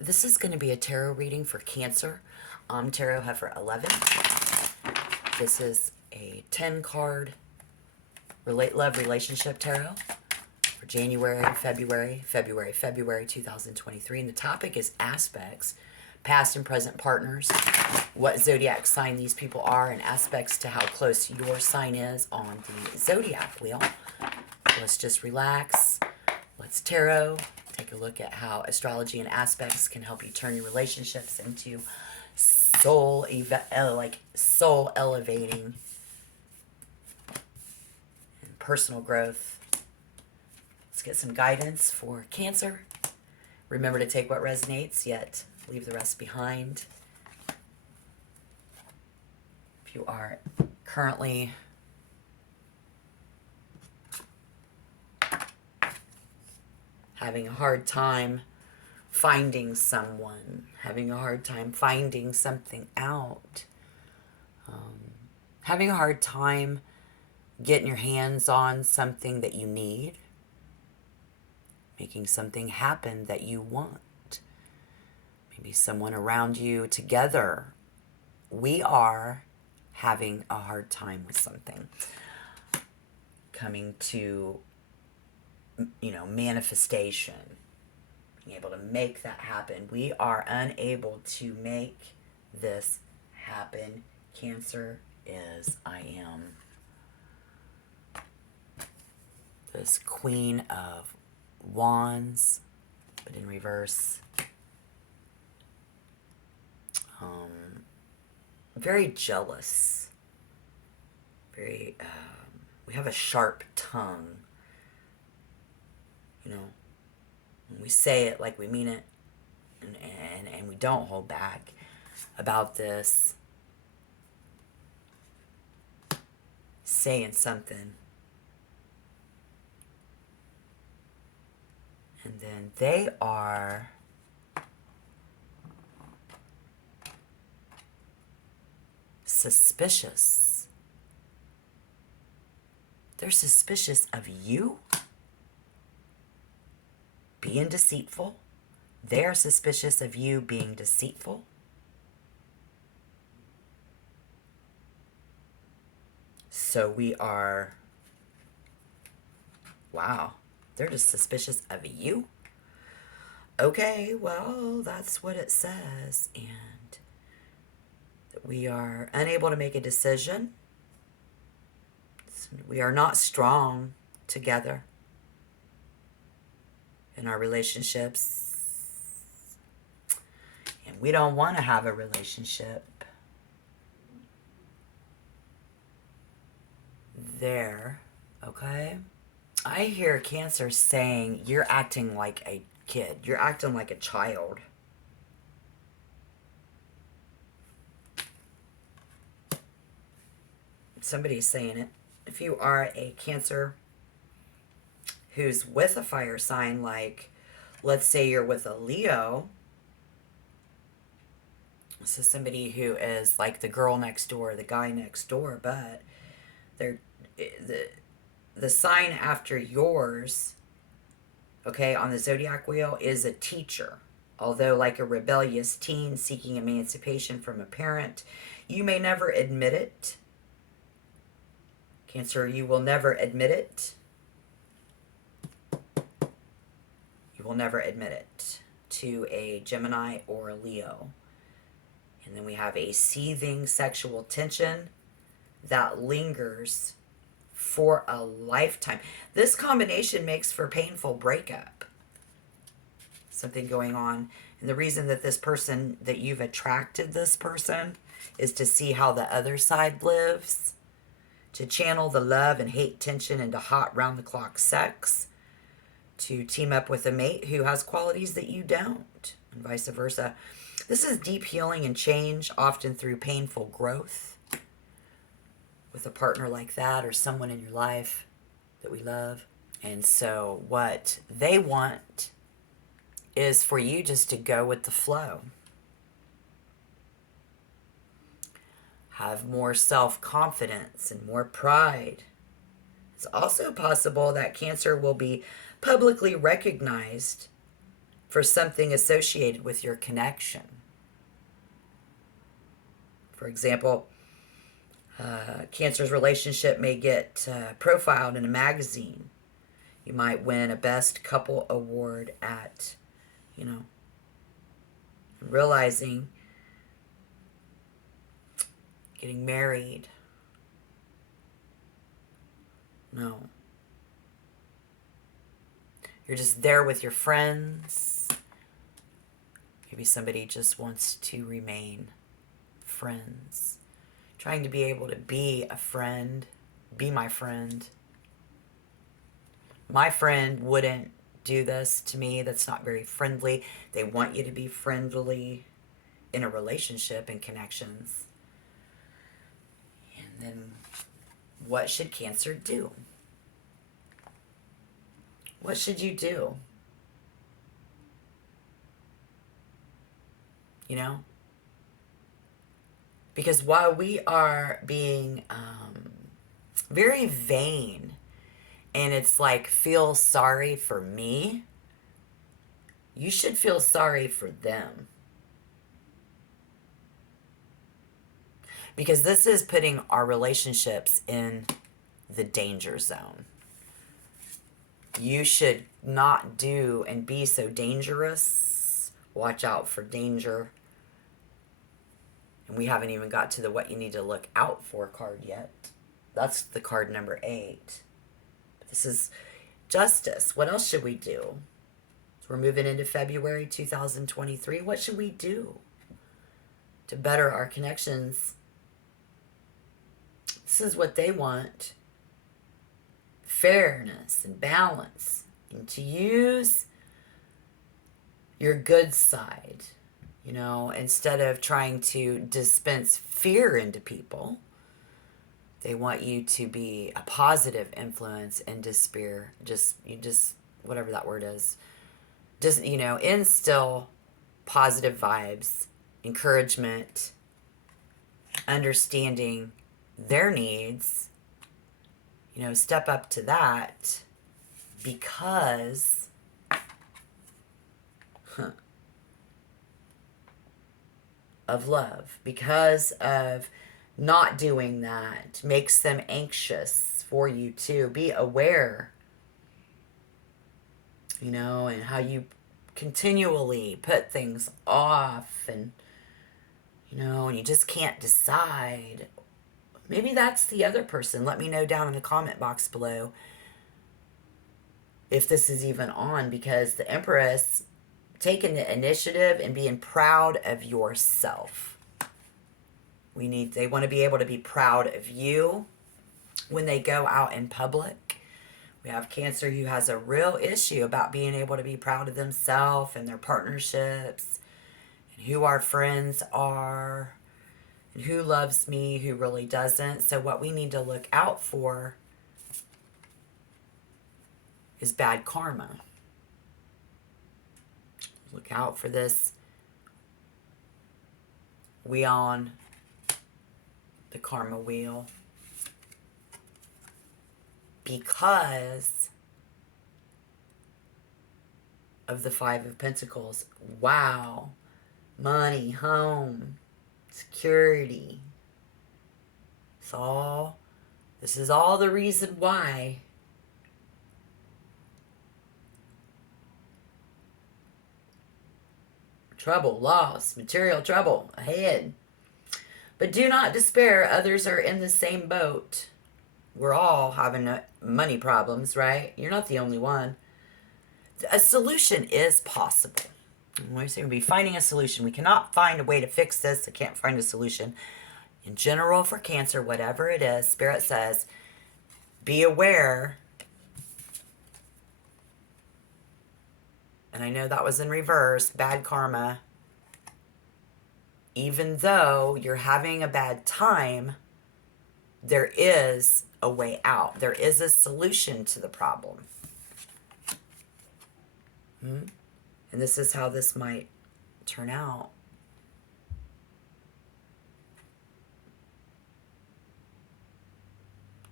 This is going to be a tarot reading for Cancer. Tarot Heifer 11. This is a 10 card Relate Love Relationship Tarot for January, February 2023. And the topic is aspects, past and present partners, what zodiac sign these people are, and aspects to how close your sign is on the zodiac wheel. Let's just relax. Let's tarot. Take a look at how astrology and aspects can help you turn your relationships into soul elevating and personal growth. Let's get some guidance for Cancer. Remember to take what resonates, yet leave the rest behind. If you are currently having a hard time finding someone, having a hard time finding something out, having a hard time getting your hands on something that you need, making something happen that you want, maybe someone around you together. We are having a hard time with something coming to manifestation, being able to make that happen. We are unable to make this happen. Cancer is I am. This Queen of Wands, but in reverse. Very jealous. Very, we have a sharp tongue. When we say it like we mean it, and we don't hold back about this, saying something, and then they are suspicious. They're suspicious of you being deceitful. They're suspicious of you being deceitful. So we are, wow, they're just suspicious of you. Okay, well, that's what it says. And we are unable to make a decision. We are not strong together in our relationships, and we don't want to have a relationship. There, okay? I hear Cancer saying you're acting like a kid. You're acting like a child. Somebody's saying it. If you are a Cancer who's with a fire sign, like let's say you're with a Leo, so somebody who is like the girl next door, the guy next door, but they're the sign after yours, okay, on the zodiac wheel is a teacher. Although like a rebellious teen seeking emancipation from a parent, you may never admit it. Cancer, you will never admit it. You will never admit it to a Gemini or a Leo. And then we have a seething sexual tension that lingers for a lifetime. This combination makes for painful breakup. Something going on. And the reason that this person, that you've attracted this person, is to see how the other side lives, to channel the love and hate tension into hot round-the-clock sex, to team up with a mate who has qualities that you don't, and vice versa. This is deep healing and change, often through painful growth, with a partner like that or someone in your life that we love. And so what they want is for you just to go with the flow. Have more self-confidence and more pride. It's also possible that Cancer will be publicly recognized for something associated with your connection. For example, Cancer's relationship may get profiled in a magazine. You might win a best couple award at, realizing getting married. No. You're just there with your friends. Maybe somebody just wants to remain friends. Trying to be able to be a friend, be my friend. My friend wouldn't do this to me. That's not very friendly. They want you to be friendly in a relationship and connections. And then what should Cancer do? What should you do? Because while we are being very vain, and it's like, feel sorry for me, you should feel sorry for them. Because this is putting our relationships in the danger zone. You should not do and be so dangerous. Watch out for danger. And we haven't even got to the what you need to look out for card yet. That's the card number 8. This is justice. What else should we do? So we're moving into February 2023. What should we do to better our connections? This is what they want. Fairness and balance. And to use your good side. Instead of trying to dispense fear into people, they want you to be a positive influence and despair. Just whatever that word is. Just, instill positive vibes, encouragement, understanding their needs. Step up to that because of love. Because of not doing that makes them anxious for you to be aware, and how you continually put things off, and and you just can't decide. Maybe that's the other person. Let me know down in the comment box below if this is even on, because the Empress, taking the initiative and being proud of yourself. They want to be able to be proud of you when they go out in public. We have Cancer who has a real issue about being able to be proud of themselves and their partnerships, and who our friends are, and who loves me, who really doesn't. So what we need to look out for is bad karma. Look out for this. We on the karma wheel. Because of the 5 of Pentacles. Wow. Money, home, security. This is all the reason why. Trouble, loss, material trouble ahead. But do not despair. Others are in the same boat. We're all having money problems, right? You're not the only one. A solution is possible. We're going to be finding a solution. We cannot find a way to fix this. I can't find a solution. In general, for Cancer, whatever it is, Spirit says, be aware. And I know that was in reverse, bad karma. Even though you're having a bad time, there is a way out. There is a solution to the problem. And this is how this might turn out.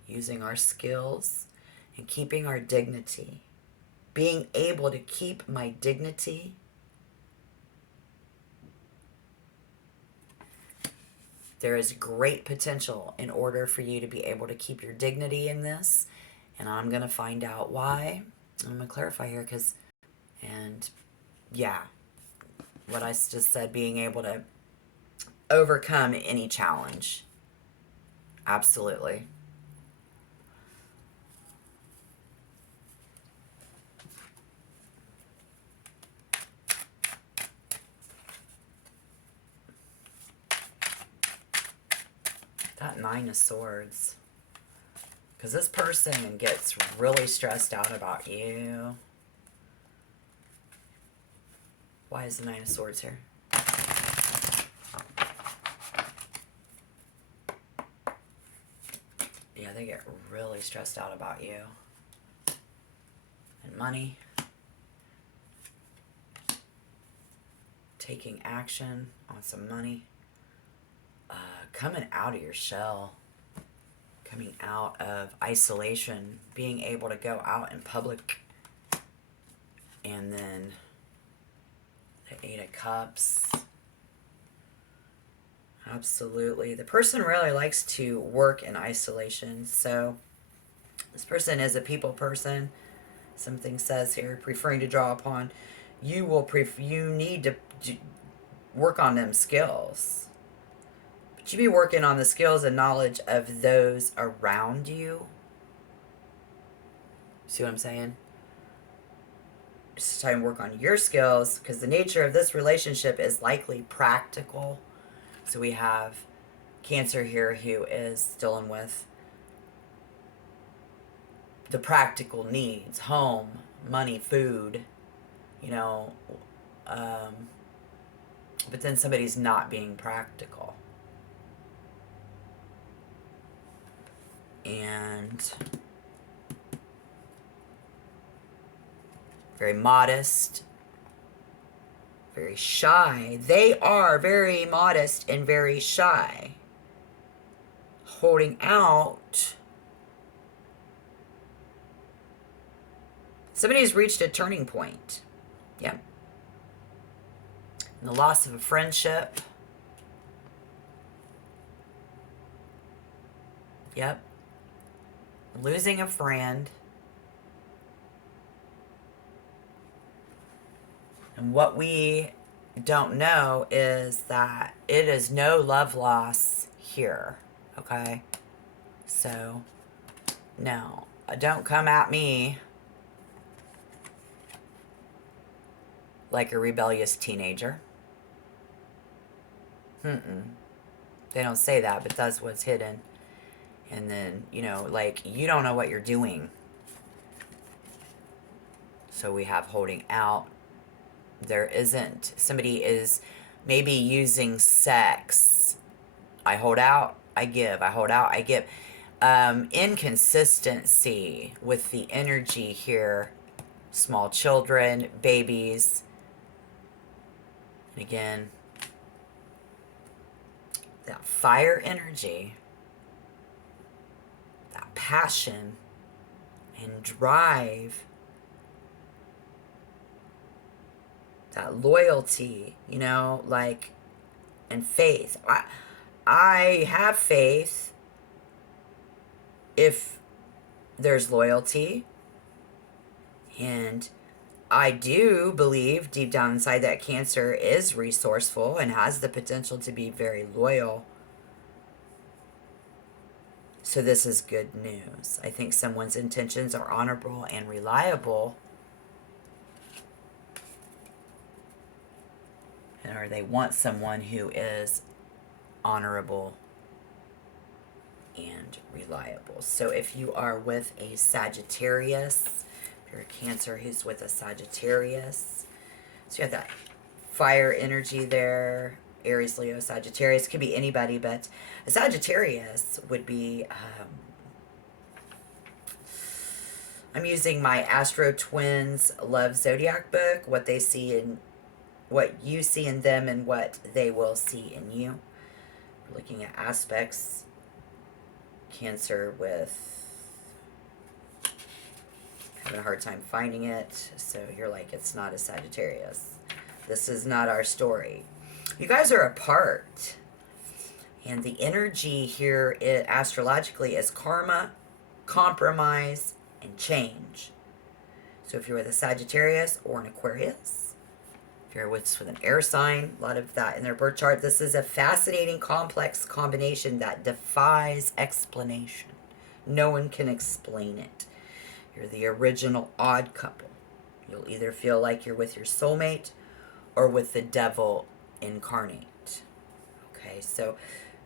Using our skills and keeping our dignity. Being able to keep my dignity There is great potential in order for you to be able to keep your dignity in this. And I'm going to find out why. I'm going to clarify here because, and yeah, what I just said, being able to overcome any challenge. Absolutely. That Nine of Swords. Because this person gets really stressed out about you. Why is the Nine of Swords here? Yeah, they get really stressed out about you. And money. Taking action on some money. Coming out of your shell. Coming out of isolation. Being able to go out in public. And then the Eight of Cups. Absolutely. The person really likes to work in isolation. So this person is a people person. Something says here, preferring to draw upon. You need to work on them skills. But you be working on the skills and knowledge of those around you. See what I'm saying? Just try and work on your skills, because the nature of this relationship is likely practical. So we have Cancer here who is dealing with the practical needs, home, money, food, you know, but then somebody's not being practical. And very modest, very shy. They are very modest and very shy. Holding out. Somebody's reached a turning point. Yeah. And the loss of a friendship. Yep. Losing a friend. And what we don't know is that it is no love loss here. Okay? So, no. Don't come at me like a rebellious teenager. They don't say that, but that's what's hidden. And then, you know, like, you don't know what you're doing. So we have holding out. There isn't. Somebody is maybe using sex. I hold out, I give. I hold out, I give. Inconsistency with the energy here. Small children, babies. And again, that fire energy, that passion and drive, that loyalty, you know, like, and faith. I have faith if there's loyalty. And I do believe deep down inside that Cancer is resourceful and has the potential to be very loyal. So this is good news. I think someone's intentions are honorable and reliable. Or they want someone who is honorable and reliable. So if you are with a Sagittarius, if you're a Cancer who's with a Sagittarius, so you have that fire energy there. Aries, Leo, Sagittarius. Could be anybody, but a Sagittarius would be, I'm using my Astro Twins Love Zodiac book, what they see in, what you see in them and what they will see in you. We're looking at aspects. Cancer with having a hard time finding it. So you're like, it's not a Sagittarius. This is not our story. You guys are apart. And the energy here astrologically is karma, compromise, and change. So if you're with a Sagittarius or an Aquarius, if you're with an air sign, a lot of that in their birth chart, this is a fascinating, complex combination that defies explanation. No one can explain it. You're the original odd couple. You'll either feel like you're with your soulmate or with the devil incarnate. Okay, so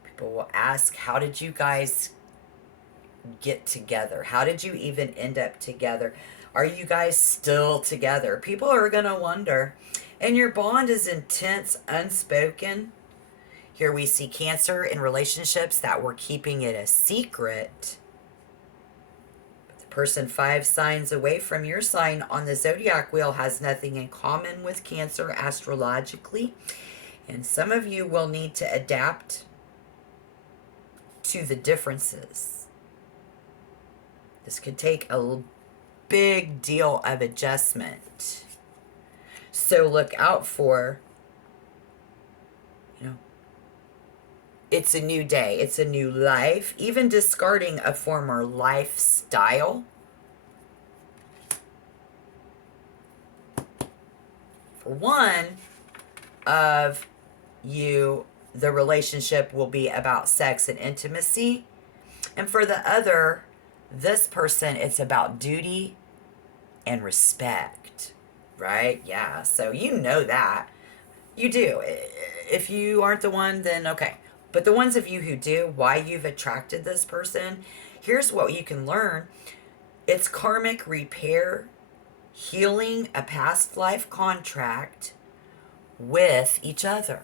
people will ask, how did you guys get together? How did you even end up together? Are you guys still together? People are going to wonder. And your bond is intense, unspoken. Here we see Cancer in relationships that were keeping it a secret. But the person 5 signs away from your sign on the zodiac wheel has nothing in common with Cancer astrologically. And some of you will need to adapt to the differences. This could take a big deal of adjustment. So look out for, it's a new day. It's a new life. Even discarding a former lifestyle. For one of you, the relationship will be about sex and intimacy. And for the other, this person, it's about duty and respect, right? Yeah, so you know that. You do. If you aren't the one, then okay. But the ones of you who do, why you've attracted this person, here's what you can learn. It's karmic repair, healing a past life contract with each other.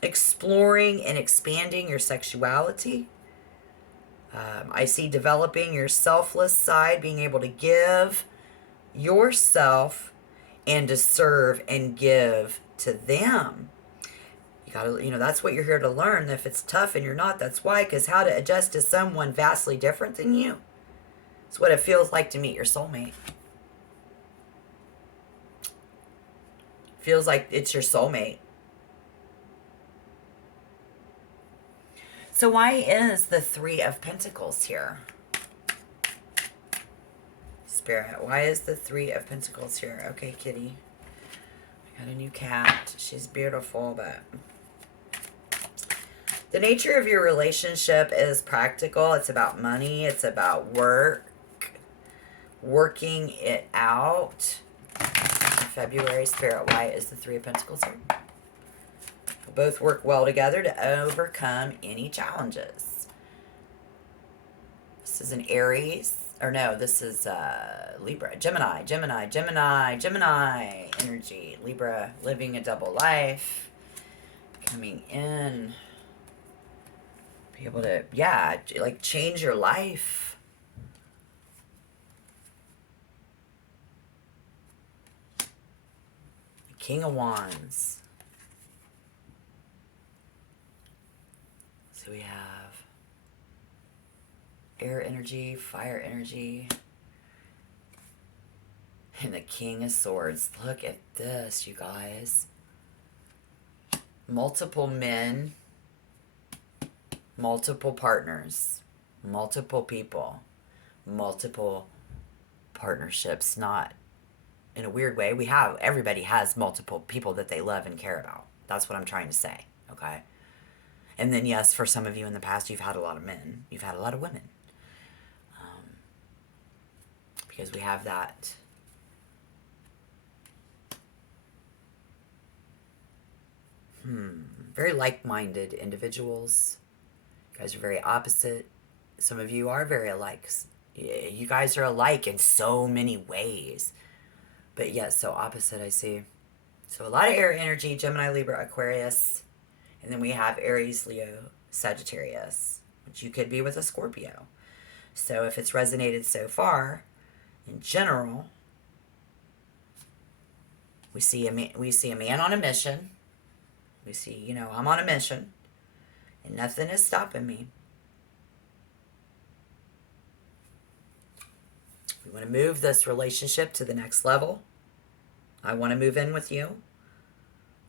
Exploring and expanding your sexuality. I see developing your selfless side, being able to give yourself and to serve and give to them. You gotta, that's what you're here to learn. If it's tough and you're not, that's why, because how to adjust to someone vastly different than you. It's what it feels like to meet your soulmate. Feels like it's your soulmate. So why is the 3 of Pentacles here? Spirit, why is the 3 of Pentacles here? Okay, kitty. I got a new cat. She's beautiful, but the nature of your relationship is practical. It's about money. It's about work. Working it out. February, Spirit, why is the 3 of Pentacles here? Both work well together to overcome any challenges. This is an Aries, or no, this is Libra, Gemini energy. Libra, living a double life, coming in, be able to, like change your life. King of Wands. So we have air energy, fire energy, and the King of Swords. Look at this, you guys. Multiple men, multiple partners, multiple people, multiple partnerships. Not in a weird way. Everybody has multiple people that they love and care about. That's what I'm trying to say, okay? And then, yes, for some of you in the past, you've had a lot of men. You've had a lot of women. Because we have that. Very like-minded individuals. You guys are very opposite. Some of you are very alike. You guys are alike in so many ways. But yet so opposite, I see. So a lot of air energy, Gemini, Libra, Aquarius. And then we have Aries, Leo, Sagittarius, which you could be with a Scorpio. So if it's resonated so far, in general, we see a man on a mission. We see, I'm on a mission, and nothing is stopping me. We want to move this relationship to the next level. I want to move in with you.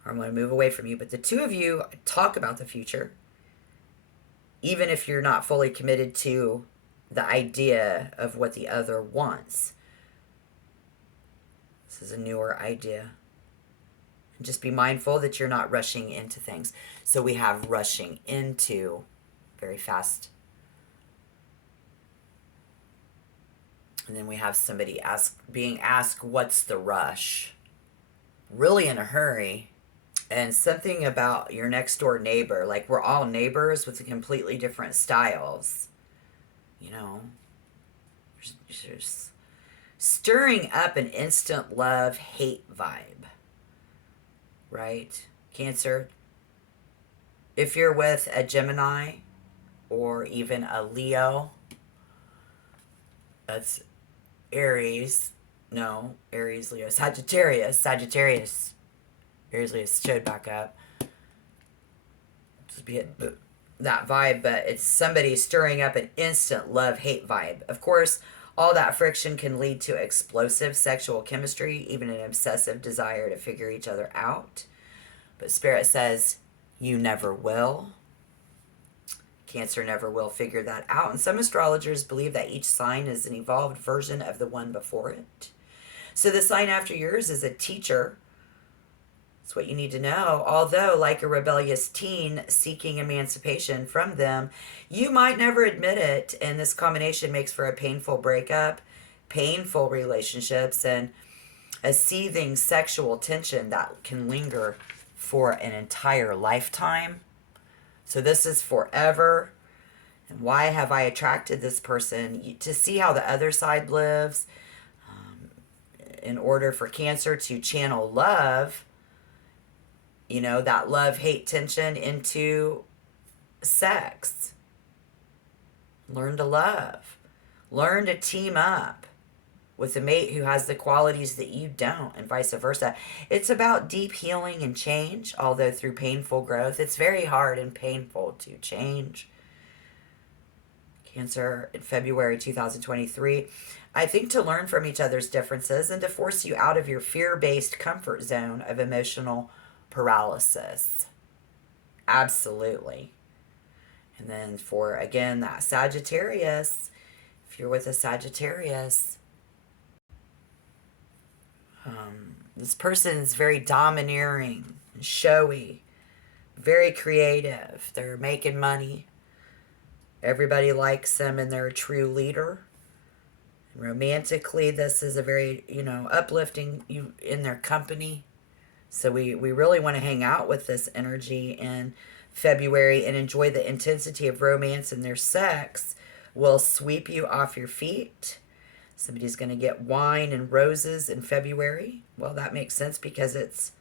or I'm going to move away from you. But the two of you talk about the future, even if you're not fully committed to the idea of what the other wants. This is a newer idea. And just be mindful that you're not rushing into things. So we have rushing into very fast. And then we have somebody being asked, what's the rush? Really in a hurry. And something about your next door neighbor, like we're all neighbors with completely different styles. You know, there's stirring up an instant love hate vibe, right? Cancer, if you're with a Gemini or even a Leo, that's Aries, no, Aries, Leo, Sagittarius, Aries, Leo showed back up. Just be that vibe, but it's somebody stirring up an instant love-hate vibe. Of course, all that friction can lead to explosive sexual chemistry, even an obsessive desire to figure each other out. But Spirit says, you never will. Cancer never will figure that out. And some astrologers believe that each sign is an evolved version of the one before it. So the sign after yours is a teacher. That's what you need to know. Although, like a rebellious teen seeking emancipation from them, you might never admit it. And this combination makes for a painful breakup, painful relationships, and a seething sexual tension that can linger for an entire lifetime. So this is forever. And why have I attracted this person? To see how the other side lives. In order for Cancer to channel love, you know, that love-hate tension into sex. Learn to love. Learn to team up with a mate who has the qualities that you don't, and vice versa. It's about deep healing and change, although through painful growth. It's very hard and painful to change. Cancer in February 2023. I think to learn from each other's differences and to force you out of your fear-based comfort zone of emotional paralysis. Absolutely. And then for, again, that Sagittarius, if you're with a Sagittarius, this person is very domineering and showy, very creative. They're making money. Everybody likes them and they're a true leader. And romantically, this is a very, uplifting you in their company. So we really want to hang out with this energy in February and enjoy the intensity of romance, and their sex will sweep you off your feet. Somebody's going to get wine and roses in February. Well, that makes sense because it's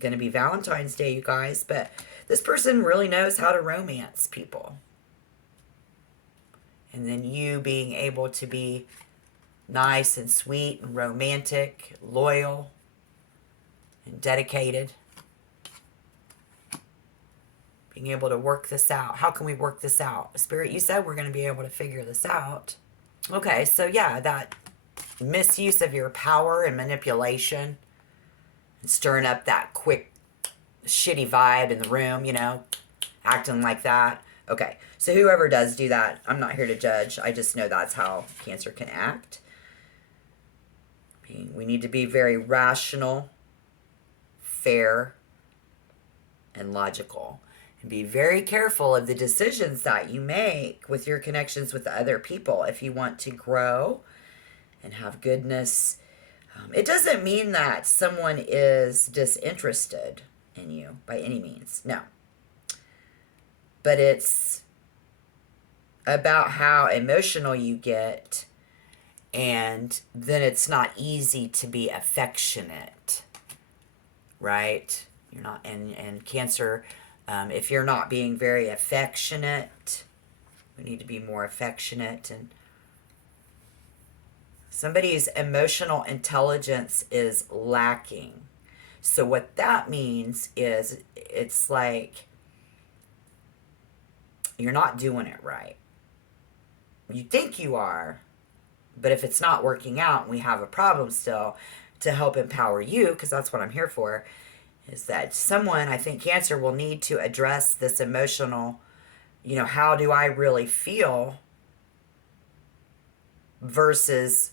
going to be Valentine's Day, you guys. But this person really knows how to romance people. And then you being able to be nice and sweet and romantic, loyal, and dedicated. Being able to work this out. How can we work this out? Spirit, you said we're going to be able to figure this out. Okay, so yeah, that misuse of your power and manipulation and stirring up that quick, shitty vibe in the room, acting like that. Okay, so whoever does do that, I'm not here to judge. I just know that's how Cancer can act. We need to be very rational, fair, and logical. And be very careful of the decisions that you make with your connections with other people if you want to grow and have goodness. It doesn't mean that someone is disinterested in you by any means. No. But it's about how emotional you get, and then it's not easy to be affectionate, right? You're not, and Cancer, if you're not being very affectionate, we need to be more affectionate. And somebody's emotional intelligence is lacking. So what that means is it's like you're not doing it right. You think you are, but if it's not working out and we have a problem still, to help empower you, because that's what I'm here for, is that someone, I think Cancer will need to address this emotional, how do I really feel versus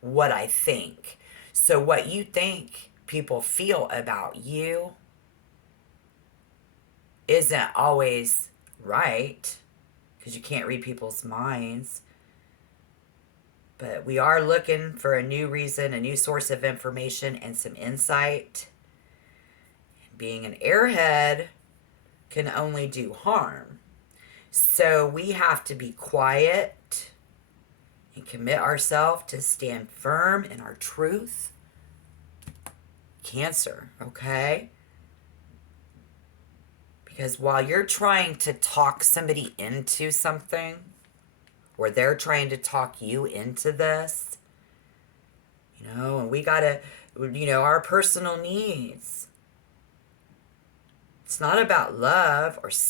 what I think. So, what you think people feel about you isn't always right because you can't read people's minds. But we are looking for a new reason, a new source of information, and some insight. Being an airhead can only do harm. So we have to be quiet and commit ourselves to stand firm in our truth. Cancer, okay? Because while you're trying to talk somebody into something, or they're trying to talk you into this, and we gotta, our personal needs. It's not about love or